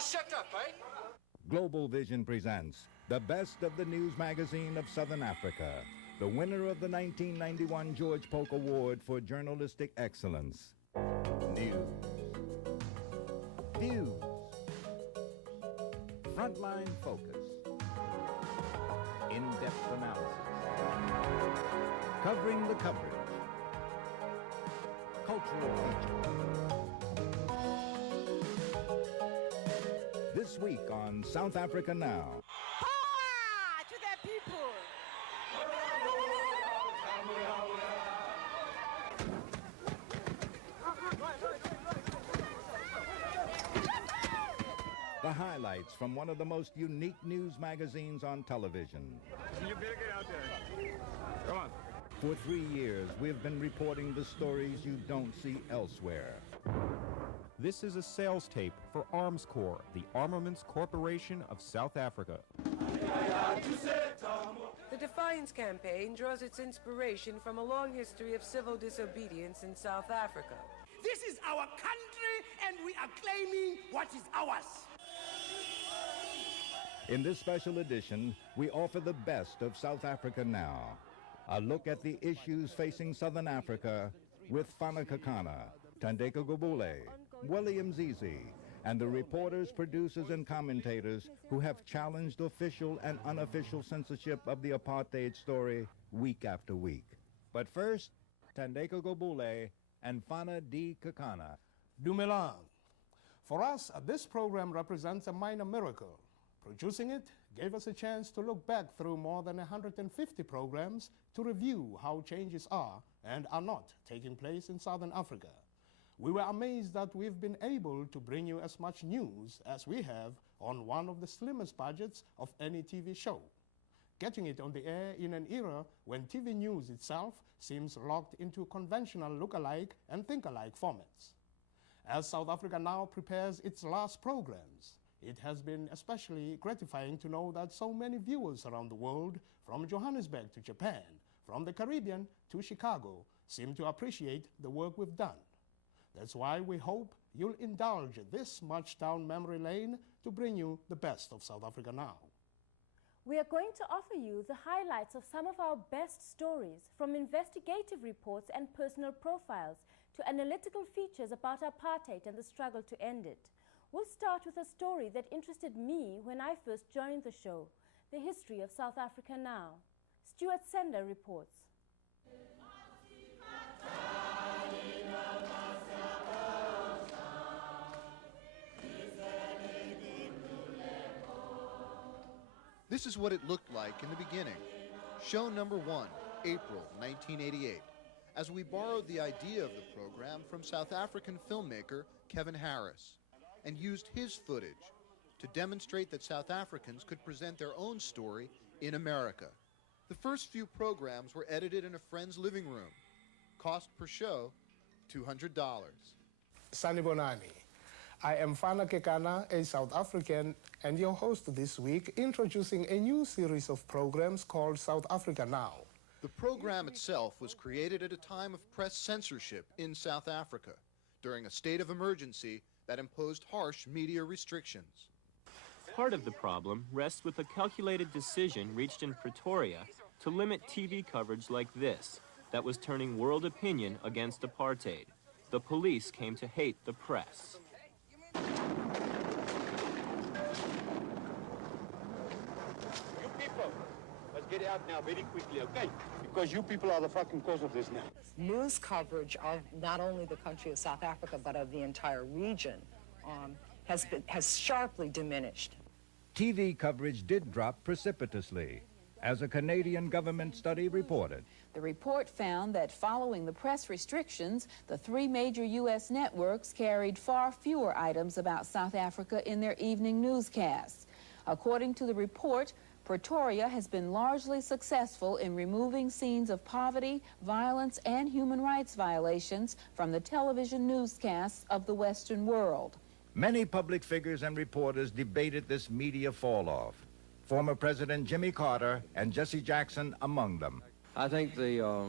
Just shut up, eh? Global Vision presents the best of the news magazine of Southern Africa, the winner of the 1991 George Polk Award for Journalistic Excellence. News. Views. Frontline focus. In-depth analysis. Covering the coverage. Cultural features. This week on South Africa Now. Power to the people! The highlights from one of the most unique news magazines on television. You better get out there. Come on. For 3 years, we've been reporting the stories you don't see elsewhere. This is a sales tape for Arms Corps, the Armaments Corporation of South Africa. The Defiance Campaign draws its inspiration from a long history of civil disobedience in South Africa. This is our country, and we are claiming what is ours. In this special edition, we offer the best of South Africa Now. A look at the issues facing Southern Africa with Fana Kekana, Thandeka Gqubule, Mweli Mzizi, and the reporters, producers, and commentators who have challenged official and unofficial censorship of the apartheid story week after week. But first, Thandeka Gqubule and Fana Kekana. Dumelang. For us, this program represents a minor miracle. Producing it gave us a chance to look back through more than 150 programs to review how changes are and are not taking place in Southern Africa. We were amazed that we've been able to bring you as much news as we have on one of the slimmest budgets of any TV show. Getting it on the air in an era when TV news itself seems locked into conventional look-alike and think-alike formats. As South Africa Now prepares its last programs, it has been especially gratifying to know that so many viewers around the world, from Johannesburg to Japan, from the Caribbean to Chicago, seem to appreciate the work we've done. That's why we hope you'll indulge this march down memory lane to bring you the best of South Africa Now. We are going to offer you the highlights of some of our best stories, from investigative reports and personal profiles to analytical features about apartheid and the struggle to end it. We'll start with a story that interested me when I first joined the show, the history of South Africa Now. Stuart Sender reports. This is what it looked like in the beginning. Show number 1, April 1988, as we borrowed the idea of the program from South African filmmaker Kevin Harris and used his footage to demonstrate that South Africans could present their own story in America. The first few programs were edited in a friend's living room. Cost per show, $200. Sanibonani. I am Fana Kekana, a South African, and your host this week, introducing a new series of programs called South Africa Now. The program itself was created at a time of press censorship in South Africa, during a state of emergency that imposed harsh media restrictions. Part of the problem rests with a calculated decision reached in Pretoria to limit TV coverage like this that was turning world opinion against apartheid. The police came to hate the press. You people, let's get out now very quickly, okay? Because you people are the fucking cause of this now. News coverage of not only the country of South Africa, but of the entire region has sharply diminished. TV coverage did drop precipitously, as a Canadian government study reported. The report found that following the press restrictions, the 3 major U.S. networks carried far fewer items about South Africa in their evening newscasts. According to the report, Pretoria has been largely successful in removing scenes of poverty, violence, and human rights violations from the television newscasts of the Western world. Many public figures and reporters debated this media fall-off. Former President Jimmy Carter and Jesse Jackson among them. I think the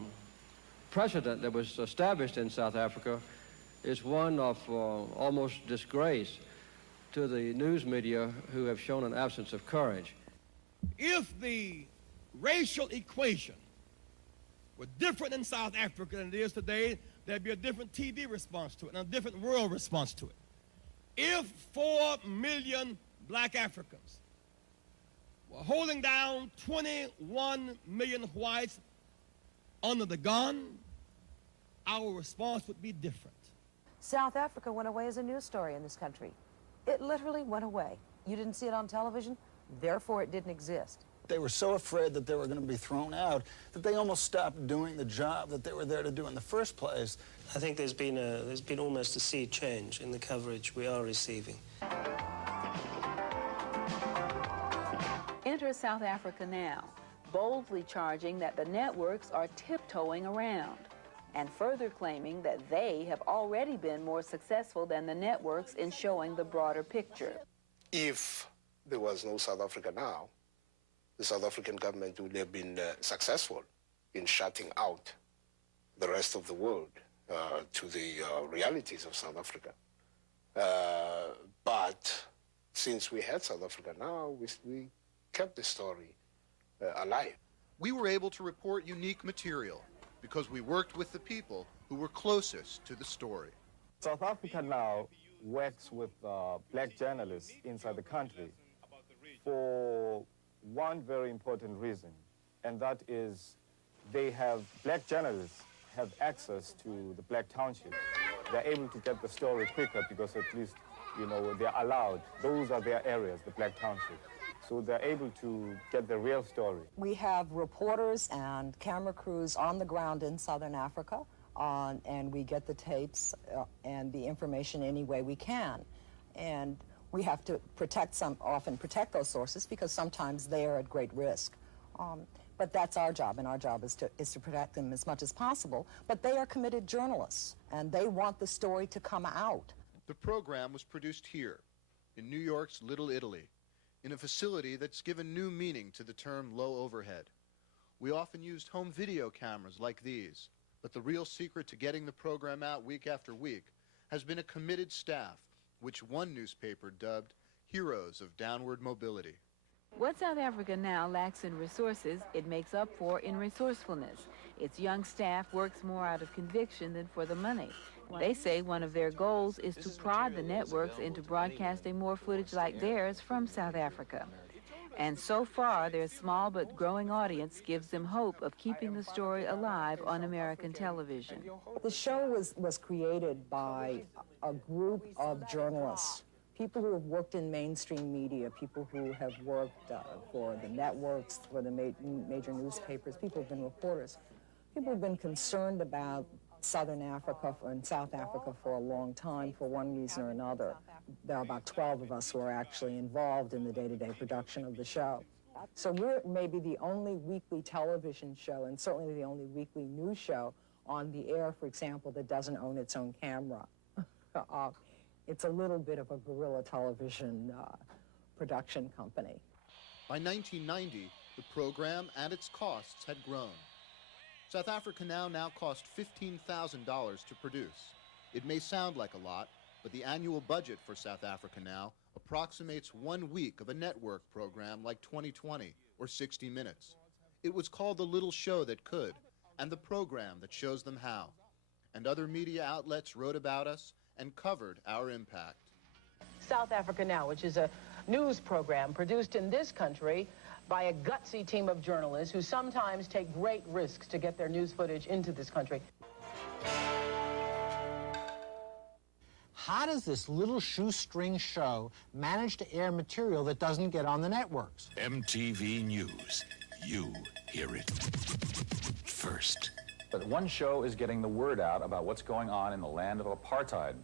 precedent that was established in South Africa is one of almost disgrace. to the news media who have shown an absence of courage. If the racial equation were different in South Africa than it is today, there'd be a different TV response to it and a different world response to it. If 4 million black Africans were holding down 21 million whites under the gun, our response would be different. South Africa went away as a news story in this country. It literally went away. You didn't see it on television, therefore it didn't exist. They were so afraid that they were going to be thrown out that they almost stopped doing the job that they were there to do in the first place. I think there's been almost a sea change in the coverage we are receiving. Enter South Africa Now, boldly charging that the networks are tiptoeing around, and further claiming that they have already been more successful than the networks in showing the broader picture. If there was no South Africa Now, the South African government would have been successful in shutting out the rest of the world to the realities of South Africa. But since we had South Africa Now, we kept the story alive. We were able to report unique material because we worked with the people who were closest to the story. South Africa Now works with black journalists inside the country for one very important reason, and that is black journalists have access to the black townships. They're able to get the story quicker because at least, they're allowed. Those are their areas, the black townships. So they're able to get the real story. We have reporters and camera crews on the ground in Southern Africa, and we get the tapes and the information any way we can. And we have to often protect those sources because sometimes they are at great risk. But that's our job, and our job is to protect them as much as possible. But they are committed journalists, and they want the story to come out. The program was produced here, in New York's Little Italy, in a facility that's given new meaning to the term low overhead. We often used home video cameras like these, but the real secret to getting the program out week after week has been a committed staff, which one newspaper dubbed heroes of downward mobility. What South Africa Now lacks in resources, it makes up for in resourcefulness. Its young staff works more out of conviction than for the money. They say one of their goals is to prod the networks into broadcasting more footage like theirs from South Africa. And so far, their small but growing audience gives them hope of keeping the story alive on American television. The show was created by a group of journalists, people who have worked in mainstream media, people who have worked for the networks, for the major newspapers, people who have been reporters, people who have been concerned about Southern Africa and South Africa for a long time for one reason or another. There are about 12 of us who are actually involved in the day-to-day production of the show. So we're maybe the only weekly television show, and certainly the only weekly news show on the air, for example, that doesn't own its own camera. It's a little bit of a guerrilla television production company. By 1990, the program and its costs had grown. South Africa Now cost $15,000 to produce. It may sound like a lot, but the annual budget for South Africa Now approximates 1 week of a network program like 2020 or 60 Minutes. It was called The Little Show That Could, and the program that shows them how. And other media outlets wrote about us and covered our impact. South Africa Now, which is a news program produced in this country by a gutsy team of journalists who sometimes take great risks to get their news footage into this country. How does this little shoestring show manage to air material that doesn't get on the networks? MTV News. You hear it first. But one show is getting the word out about what's going on in the land of apartheid.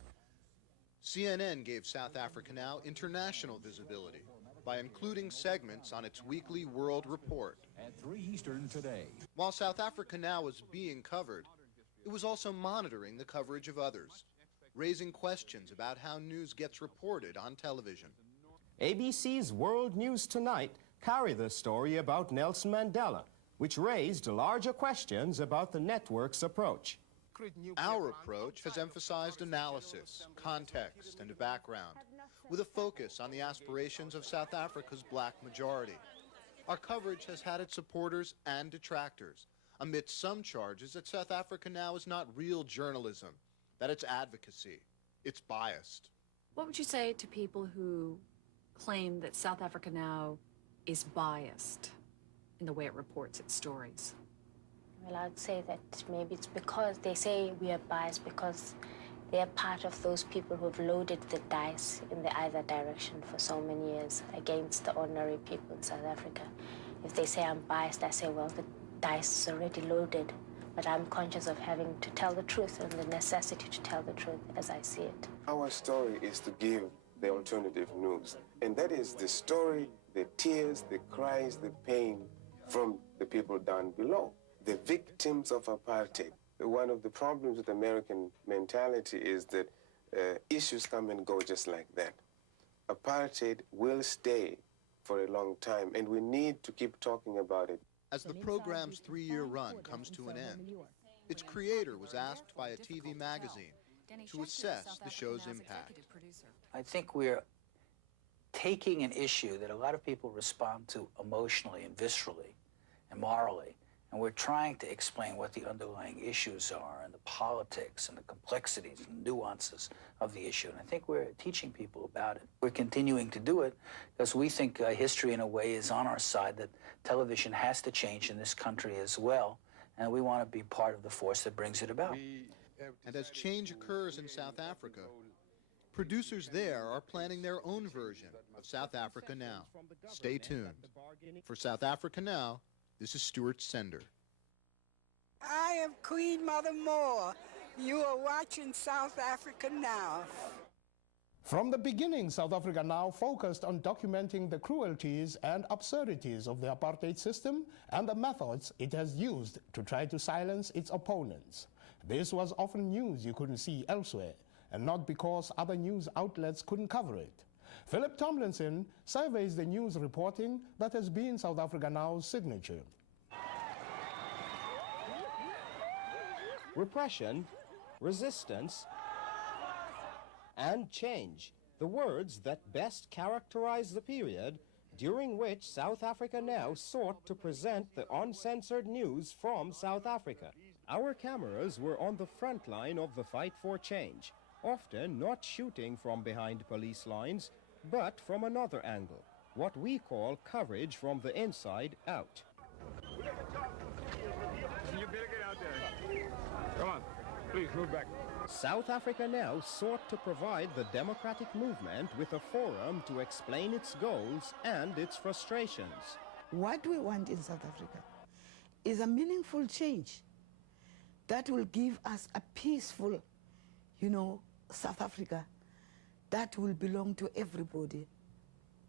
CNN gave South Africa Now international visibility by including segments on its weekly World Report. At 3 Eastern today. While South Africa Now was being covered, it was also monitoring the coverage of others, raising questions about how news gets reported on television. ABC's World News Tonight carried the story about Nelson Mandela, which raised larger questions about the network's approach. Our approach has emphasized analysis, context, and background. with a focus on the aspirations of South Africa's black majority. Our coverage has had its supporters and detractors, amidst some charges that South Africa Now is not real journalism, that it's advocacy, it's biased. What would you say to people who claim that South Africa Now is biased in the way it reports its stories? Well, I'd say that maybe it's because they say we are biased because they are part of those people who've loaded the dice in the either direction for so many years against the ordinary people in South Africa. If they say I'm biased, I say, well, the dice is already loaded, but I'm conscious of having to tell the truth and the necessity to tell the truth as I see it. Our story is to give the alternative news, and that is the story, the tears, the cries, the pain from the people down below, the victims of apartheid. One of the problems with American mentality is that issues come and go just like that. Apartheid will stay for a long time, and we need to keep talking about it. As the program's 3-year run comes to an end, its creator was asked by a TV magazine to assess the show's impact. I think we're taking an issue that a lot of people respond to emotionally and viscerally and morally, and we're trying to explain what the underlying issues are and the politics and the complexities and nuances of the issue. And I think we're teaching people about it. We're continuing to do it because we think history, in a way, is on our side, that television has to change in this country as well, and we want to be part of the force that brings it about. And as change occurs in South Africa, producers there are planning their own version of South Africa Now. Stay tuned. For South Africa Now, this is Stuart Sender. I am Queen Mother Moore. You are watching South Africa Now. From the beginning, South Africa Now focused on documenting the cruelties and absurdities of the apartheid system and the methods it has used to try to silence its opponents. This was often news you couldn't see elsewhere, and not because other news outlets couldn't cover it. Phillip Tomlinson surveys the news reporting that has been South Africa Now's signature. Repression, resistance, and change, the words that best characterize the period during which South Africa Now sought to present the uncensored news from South Africa. Our cameras were on the front line of the fight for change, often not shooting from behind police lines, but from another angle, what we call coverage from the inside out. You better get out there. Come on, please move back. South Africa Now sought to provide the democratic movement with a forum to explain its goals and its frustrations. What we want in South Africa is a meaningful change that will give us a peaceful, South Africa that will belong to everybody,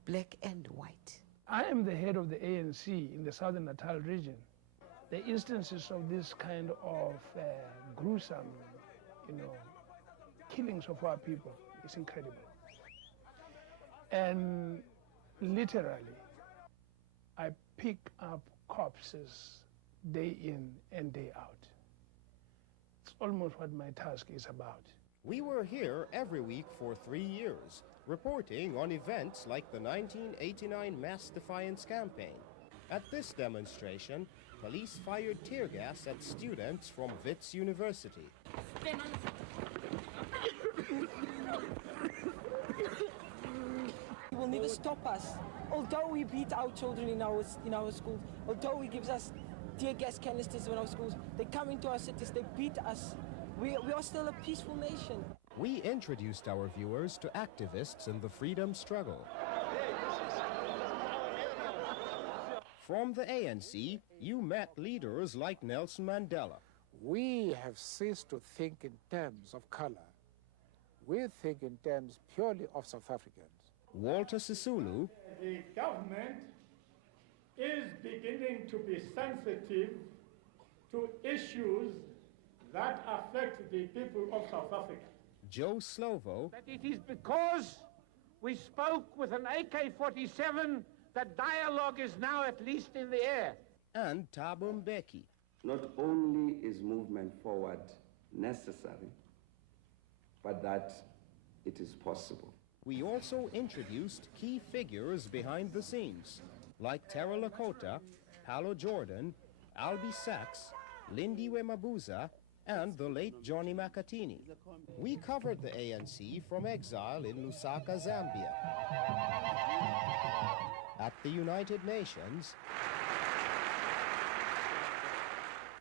black and white. I am the head of the ANC in the Southern Natal region. The instances of this kind of gruesome, killings of our people is incredible. And literally, I pick up corpses day in and day out. It's almost what my task is about. We were here every week for 3 years, reporting on events like the 1989 Mass Defiance Campaign. At this demonstration, police fired tear gas at students from Wits University. He will never stop us. Although we beat our children in our schools, although he gives us tear gas canisters in our schools, they come into our cities, they beat us. We are still a peaceful nation. We introduced our viewers to activists in the freedom struggle. From the ANC, you met leaders like Nelson Mandela. We have ceased to think in terms of color. We think in terms purely of South Africans. Walter Sisulu. The government is beginning to be sensitive to issues that affect the people of South Africa. Joe Slovo. That it is because we spoke with an AK-47 that dialogue is now at least in the air. And Thabo Mbeki. Not only is movement forward necessary, but that it is possible. We also introduced key figures behind the scenes, like Terra Lakota, Paolo Jordon, Albie Sachs, Lindiwe Mabuza, and the late Johnny Makatini. We covered the ANC from exile in Lusaka, Zambia, at the United Nations,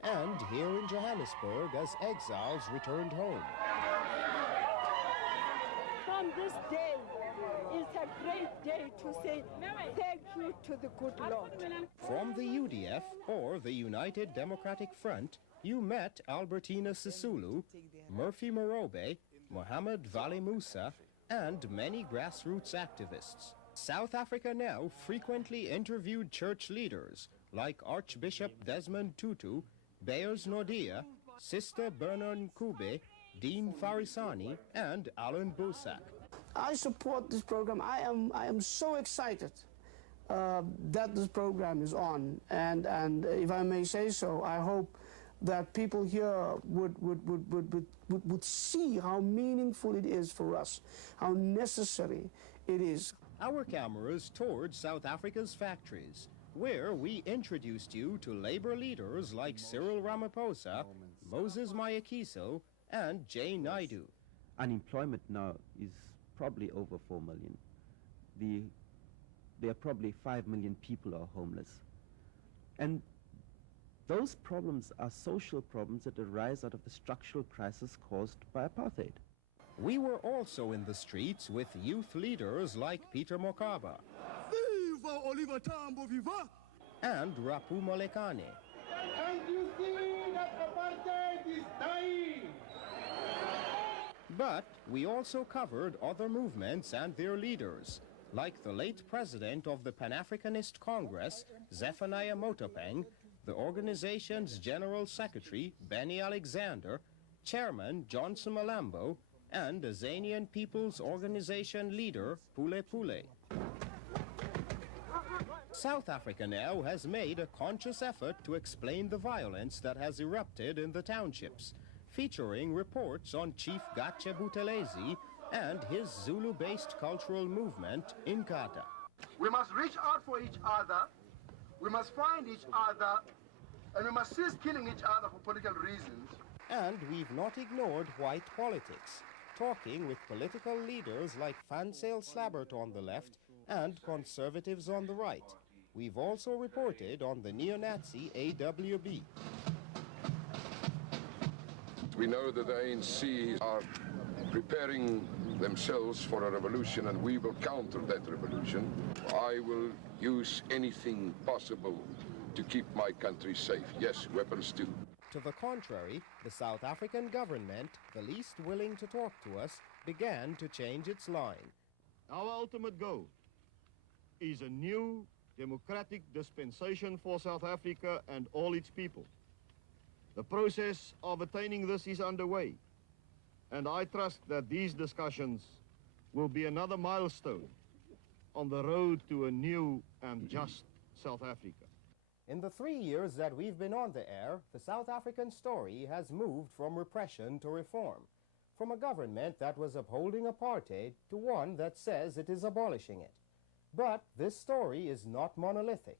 and here in Johannesburg as exiles returned home. From this day, it's a great day to say thank you to the good Lord. From the UDF, or the United Democratic Front, you met Albertina Sisulu, Murphy Morobe, Mohamed Vali Musa, and many grassroots activists. South Africa Now frequently interviewed church leaders like Archbishop Desmond Tutu, Beyers Nordia, Sister Bernard Nkube, Dean Farisani, and Alan Bosak. I support this program. I am so excited that this program is on, and if I may say so, I hope that people here would see how meaningful it is for us, how necessary it is. Our cameras toured South Africa's factories, where we introduced you to labor leaders like Cyril Ramaphosa, Moses Mayakiso, and Jay Naidu. Unemployment now is probably over 4 million. There are probably 5 million people are homeless. And those problems are social problems that arise out of the structural crisis caused by apartheid. We were also in the streets with youth leaders like Peter Mokaba. Viva Oliver Tambo, viva! And Rapu Molekane. And you see that apartheid is dying! But we also covered other movements and their leaders, like the late president of the Pan-Africanist Congress, Zephaniah Motopeng, the organization's general secretary, Benny Alexander, chairman, Johnson Malambo, and Azanian People's Organization leader, Pule Pule. South Africa Now has made a conscious effort to explain the violence that has erupted in the townships, featuring reports on Chief Gache Buthelezi and his Zulu-based cultural movement, Inkatha. We must reach out for each other, we must find each other, and we must cease killing each other for political reasons. And we've not ignored white politics, talking with political leaders like Fansale Slabbert on the left and conservatives on the right. We've also reported on the neo-Nazi AWB. We know that the ANC are preparing themselves for a revolution, and we will counter that revolution. I will use anything possible to keep my country safe. Yes, weapons too. To the contrary, the South African government, the least willing to talk to us, began to change its line. Our ultimate goal is a new democratic dispensation for South Africa and all its people. The process of attaining this is underway, and I trust that these discussions will be another milestone on the road to a new and just South Africa. In the 3 years that we've been on the air, the South African story has moved from repression to reform, from a government that was upholding apartheid to one that says it is abolishing it. But this story is not monolithic,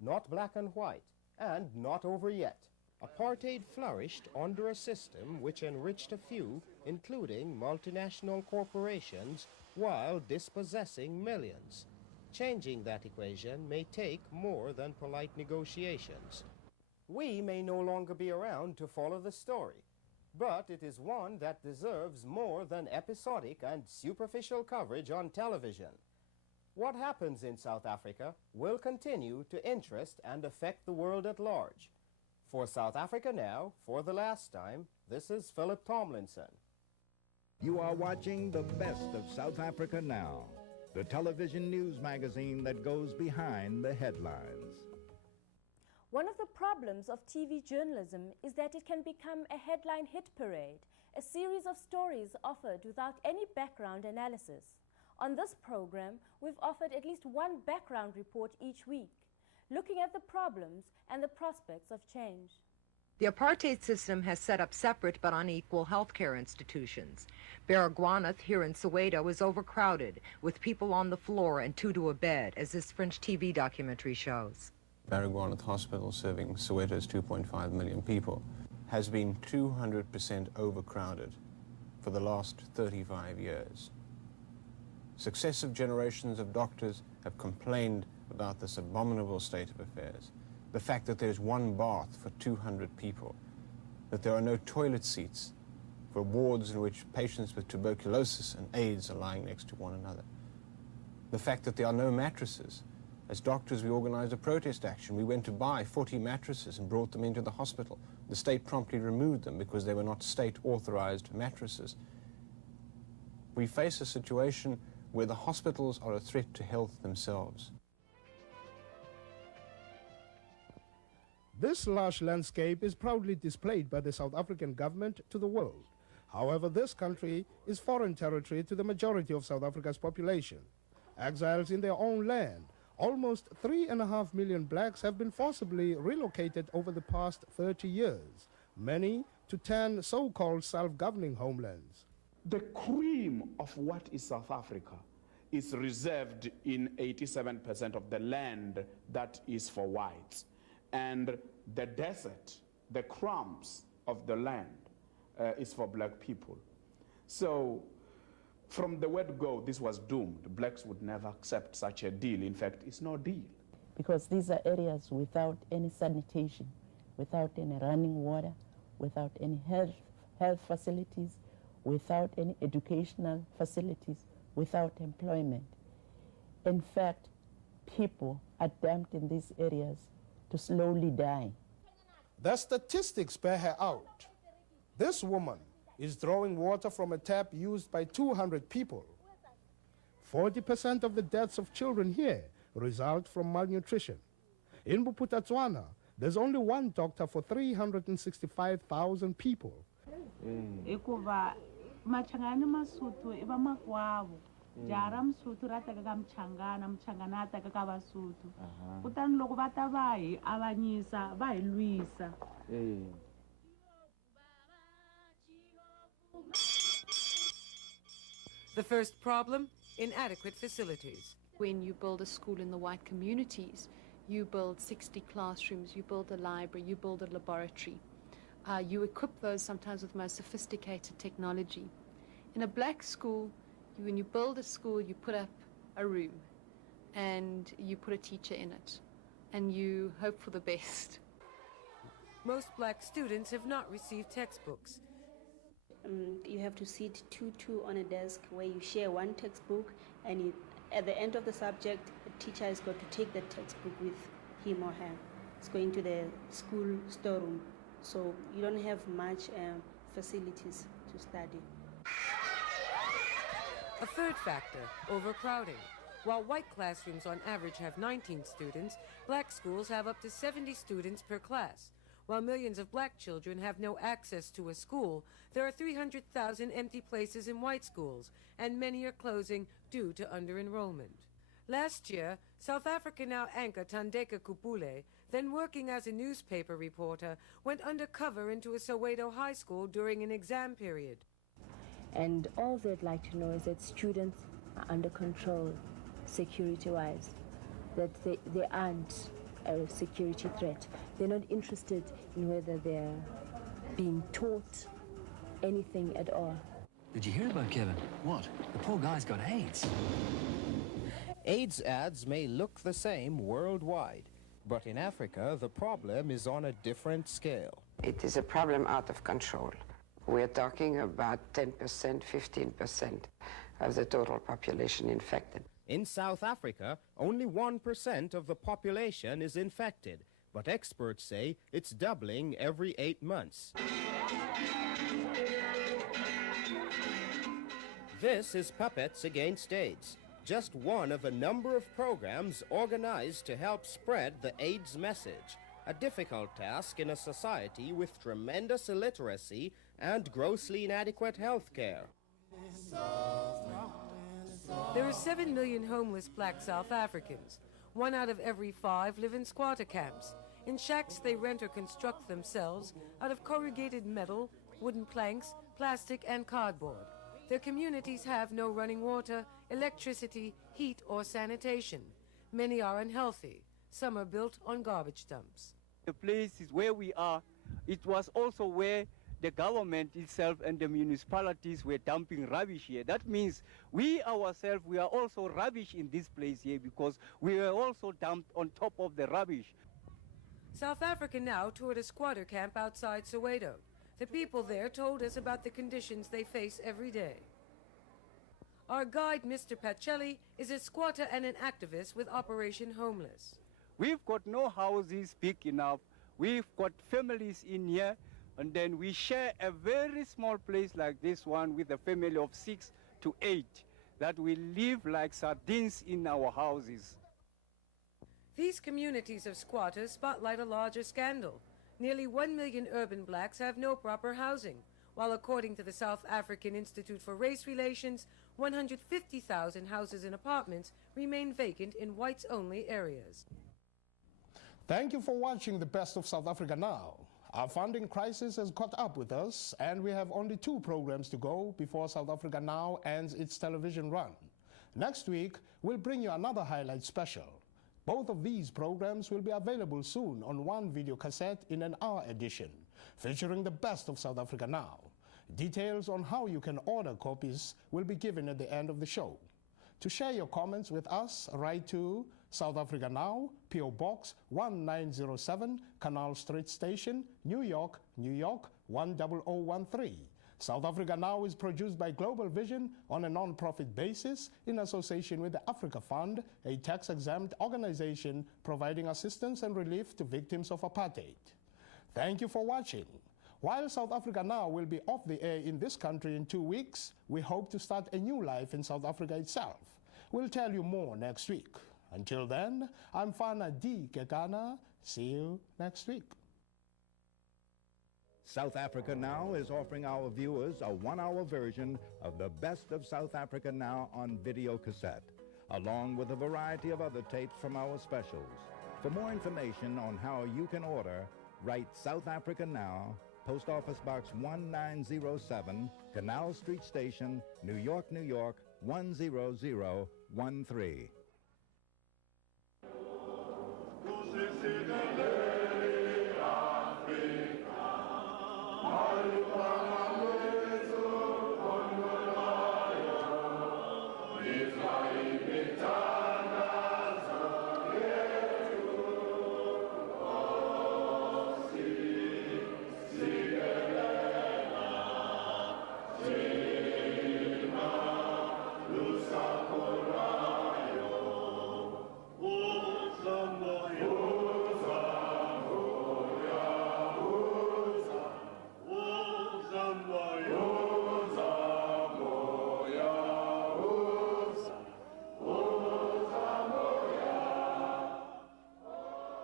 not black and white, and not over yet. Apartheid flourished under a system which enriched a few, including multinational corporations, while dispossessing millions. Changing that equation may take more than polite negotiations. We may no longer be around to follow the story, but it is one that deserves more than episodic and superficial coverage on television. What happens in South Africa will continue to interest and affect the world at large. For South Africa Now, for the last time, this is Phillip Tomlinson. You are watching the best of South Africa Now, the television news magazine that goes behind the headlines. One of the problems of TV journalism is that it can become a headline hit parade, a series of stories offered without any background analysis. On this program, we've offered at least one background report each week, looking at the problems and the prospects of change. The apartheid system has set up separate but unequal healthcare institutions. Baragwanath here in Soweto is overcrowded, with people on the floor and 2 to a bed, as this French TV documentary shows. Baragwanath Hospital, serving Soweto's 2.5 million people, has been 200% overcrowded for the last 35 years. Successive generations of doctors have complained about this abominable state of affairs. The fact that there's one bath for 200 people, that there are no toilet seats for wards in which patients with tuberculosis and AIDS are lying next to one another. The fact that there are no mattresses. As doctors, we organized a protest action. We went to buy 40 mattresses and brought them into the hospital. The state promptly removed them because they were not state-authorized mattresses. We face a situation where the hospitals are a threat to health themselves. This lush landscape is proudly displayed by the South African government to the world. However, this country is foreign territory to the majority of South Africa's population. Exiles in their own land, almost 3.5 million blacks have been forcibly relocated over the past 30 years, many to 10 so-called self-governing homelands. The cream of what is South Africa is reserved in 87% of the land that is for whites. And the desert, the crumbs of the land is for black people. So from the word go, this was doomed. Blacks would never accept such a deal. In fact, it's no deal. Because these are areas without any sanitation, without any running water, without any health facilities, without any educational facilities, without employment. In fact, people are dumped in these areas to slowly die. The statistics bear her out. This woman is drawing water from a tap used by 200 people. 40% of the deaths of children here result from malnutrition. In Bophuthatswana, there's only one doctor for 365,000 people. Jara msuthu ra teka ka mchangana mchangana teka ka vasuthu kutani loko va ta va hi avanyisa va hi lwisa. The first problem, inadequate facilities. When you build a school in the white communities, you build 60 classrooms, you build a library, you build a laboratory. You equip those sometimes with the most sophisticated technology. In a black school, when you build a school, you put up a room and you put a teacher in it and you hope for the best. Most black students have not received textbooks. You have to sit 2-2 on a desk where you share one textbook, and at the end of the subject, the teacher has got to take the textbook with him or her. It's going to the school storeroom, so you don't have much facilities to study. A third factor, overcrowding. While white classrooms on average have 19 students, black schools have up to 70 students per class. While millions of black children have no access to a school, there are 300,000 empty places in white schools, and many are closing due to under-enrollment. Last year, South Africa Now anchor Thandeka Gqubule, then working as a newspaper reporter, went undercover into a Soweto high school during an exam period. And all they'd like to know is that students are under control, security-wise, that they aren't a security threat. They're not interested in whether they're being taught anything at all. Did you hear about Kevin? What? The poor guy's got AIDS. AIDS ads may look the same worldwide, but in Africa, the problem is on a different scale. It is a problem out of control. We're talking about 10%, 15% of the total population infected. In South Africa, only 1% of the population is infected, but experts say it's doubling every 8 months. This is Puppets Against AIDS, just one of a number of programs organized to help spread the AIDS message, a difficult task in a society with tremendous illiteracy and grossly inadequate health care. There are 7 million homeless black South Africans. 1 out of every 5 live in squatter camps. In shacks they rent or construct themselves out of corrugated metal, wooden planks, plastic and cardboard. Their communities have no running water, electricity, heat or sanitation. Many are unhealthy. Some are built on garbage dumps. The place is where we are. It was also where the government itself and the municipalities were dumping rubbish here. That means we ourselves, we are also rubbish in this place here because we were also dumped on top of the rubbish. South Africa Now toured a squatter camp outside Soweto. The people there told us about the conditions they face every day. Our guide, Mr. Pacelli, is a squatter and an activist with Operation Homeless. We've got no houses big enough. We've got families in here, and then we share a very small place like this one with a family of 6 to 8 that we live like sardines in our houses. These communities of squatters spotlight a larger scandal. Nearly 1 million urban blacks have no proper housing, while according to the South African Institute for Race Relations, 150,000 houses and apartments remain vacant in whites-only areas. Thank you for watching the Best of South Africa Now. Our funding crisis has caught up with us, and we have only 2 programs to go before South Africa Now ends its television run. Next week, we'll bring you another highlight special. Both of these programs will be available soon on one video cassette in an hour edition, featuring the best of South Africa Now. Details on how you can order copies will be given at the end of the show. To share your comments with us, write to South Africa Now, P.O. Box 1907, Canal Street Station, New York, New York 10013. South Africa Now is produced by Global Vision on a non-profit basis in association with the Africa Fund, a tax-exempt organization providing assistance and relief to victims of apartheid. Thank you for watching. While South Africa Now will be off the air in this country in 2 weeks, we hope to start a new life in South Africa itself. We'll tell you more next week. Until then, I'm Fana Kekana. See you next week. South Africa Now is offering our viewers a 1-hour version of the Best of South Africa Now on video cassette, along with a variety of other tapes from our specials. For more information on how you can order, write South Africa Now, Post Office Box 1907, Canal Street Station, New York, New York 10013.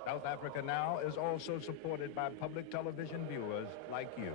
South Africa Now is also supported by public television viewers like you.